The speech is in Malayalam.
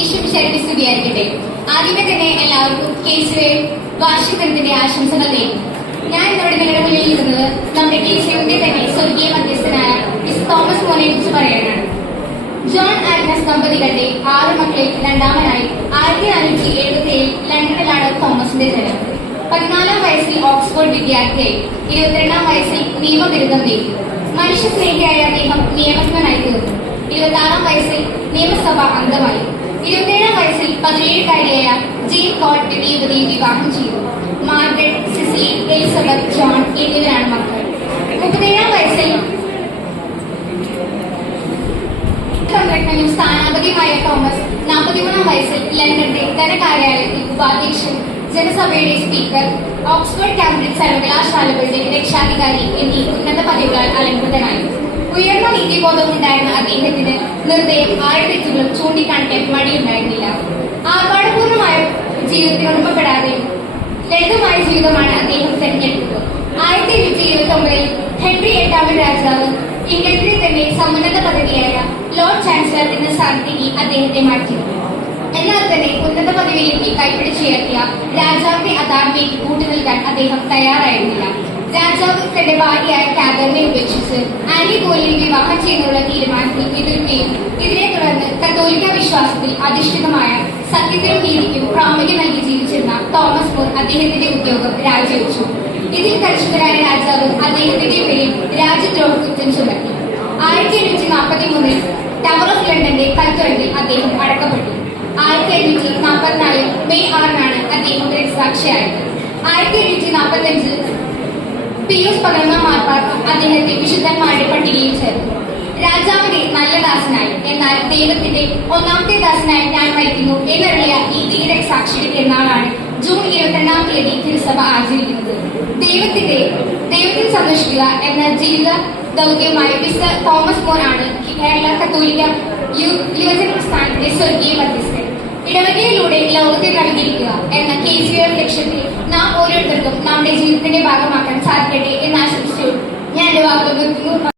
ഈശ്വരശക്തി സ്തുതിയായിരിക്കട്ടെ. ആദ്യമേ തന്നെ എല്ലാവർക്കും കേസിലെ വാർഷികത്തിന്റെ ആശംസകൾ നേരുന്നു. ഞാൻ ഇന്നിവിടെ നിങ്ങളുടെ മുന്നിൽ ഇരുന്നത് നമ്മുടെ കേസിയുടെ തന്നെ സ്വർഗീയ മധ്യസ്ഥനായ മിസ് തോമസ് മോനെ കുറിച്ച് പറയാനാണ്. ജോൺ ആഗ്നസ് ദമ്പതികളുടെ 6 മക്കളിൽ രണ്ടാമനായി 1577 ലണ്ടനിലാണ് തോമസിന്റെ ജനനം. 14-ാം വയസ്സിൽ ഓക്സ്ഫോർഡ് വിദ്യാർത്ഥിയായി 22-ാം വയസ്സിൽ നിയമബിരുദം നേടി. മനുഷ്യസ്നേഹിയായ അദ്ദേഹം നിയമജ്ഞനായി തീർന്നു. 26-ാം വയസ്സിൽ നിയമസഭാ അംഗമായി. 27-ാം വയസ്സിൽ 17-കാരിയായ ജെയിൻ കോട്ട് എന്ന യുവതിയെ വിവാഹം ചെയ്തു. മാർഗരറ്റ്, സിസിലി, എലിസബത്ത്, ജോൺ എന്നിവരാണ് മക്കൾ. 37-ാം വയസ്സിൽ സംരക്ഷണനും സ്ഥാനാപതിയുമായ തോമസ് 43-ാം വയസ്സിൽ ലണ്ടന്റെ ധനകാര്യാലയത്തിൽ ഉപാധ്യക്ഷൻ, ജനസഭയുടെ സ്പീക്കർ, ഓക്സ്ഫോർഡ് കാംബ്രിഡ്ജ് സർവകലാശാലകളുടെ രക്ഷാധികാരി എന്നീ ഉന്നത പദവികളാൽ അലങ്കൃതനായി. ഉയർന്ന നീതിബോധമുണ്ടായിരുന്ന അദ്ദേഹത്തിന് നിർദ്ദയം തെറ്റുകളും ചൂണ്ടിക്കാണിക്കാൻ മടിയുണ്ടായിരുന്നില്ല. ആർഭാടപൂർണമായ ജീവിതത്തിന് ഉടമപ്പെടാതെ ലളിതമായ ജീവിതമാണ് അദ്ദേഹം തെരഞ്ഞെടുത്തത്. 1829-ൽ ഹെൻറി 8-ാമൻ രാജാവ് ഇംഗ്ലണ്ടിലെ തന്നെ സമുന്നത പദവിയായ ലോർഡ് ചാൻസലർ എന്ന സ്ഥാനത്തേക്ക് അദ്ദേഹത്തെ മാറ്റി. എന്നാൽ തന്നെ ഉന്നത പദവിയിലേക്ക് കൈപിടിച്ചുയർത്തിയ രാജാവിന്റെ അധാർമ്മയ്ക്ക് കൂട്ടുനിൽക്കാൻ അദ്ദേഹം തയ്യാറായിരുന്നില്ല. രാജാവ് തന്റെ ഭാര്യയായ കാതറിനെ ഉപേക്ഷിച്ച് ആനി ബോലിനെ വിവാഹം ചെയ്യുന്നതിനുള്ള തീരുമാനത്തിൽ എതിർക്കുകയും ഇതിനെ തുടർന്ന് കത്തോലിക്ക വിശ്വാസത്തിൽ അധിഷ്ഠിതമായ സത്യത്തിനും നീതിക്കും പ്രാമുഖ്യം നൽകി ജീവിച്ചിരുന്ന തോമസ് മോർ അദ്ദേഹത്തിന്റെ ഉദ്യോഗം രാജിവെച്ചു. ഇതിൽ കർഷകരായ രാജാവ് അദ്ദേഹത്തിന്റെ പേരിൽ രാജ്യദ്രോഹ കുറ്റം ചുമത്തി. 1843-ൽ ടവർ ഓഫ് ലണ്ടന്റെ കൽത്തുറങ്കിൽ അദ്ദേഹം അടക്കപ്പെട്ടു. 1844 മെയ് 6-നാണ് അദ്ദേഹം രക്തസാക്ഷിയായത്. 1845-ൽ പിയൂസ് 11-ാം മാർപ്പാപ്പ അദ്ദേഹത്തെ വിശുദ്ധന്മാരുടെ പട്ടികയിൽ ചേർത്തു. രാജാവിന്റെ നല്ല ദാസനായി, എന്നാൽ ദൈവത്തിന്റെ 1-ാമത്തെ ദാസനായി ഞാൻ മരിക്കുന്നു എന്നറിയ ഈ ധീരസാക്ഷിയുടെ പെരുന്നാളാണ് ജൂൺ 22-ാം തീയതി തിരുസഭ ആചരിക്കുന്നത്. ദൈവത്തിൽ സന്ദർശിക്കുക എന്ന ജീവിത ദൗത്യമായ മിസ്റ്റർ തോമസ് മോർ ആണ് കേരള കത്തോലിക്ക യുവജന പ്രസ്ഥാനത്തിന്റെ സ്വർഗീയ മധ്യസ്ഥൻ. ഇടവകയിലൂടെ ലോകത്തെ നൽകിയിരിക്കുക എന്ന കേസിയുടെ ലക്ഷ്യത്തിൽ നാം ഓരോരുത്തർക്കും നമ്മുടെ ജീവിതത്തിന്റെ ഭാഗമാക്കാൻ സാധിക്കട്ടെ എന്ന് ആശംസിച്ചു ഞാൻ എന്റെ വാക്കുകൾ നിർത്തുന്നു.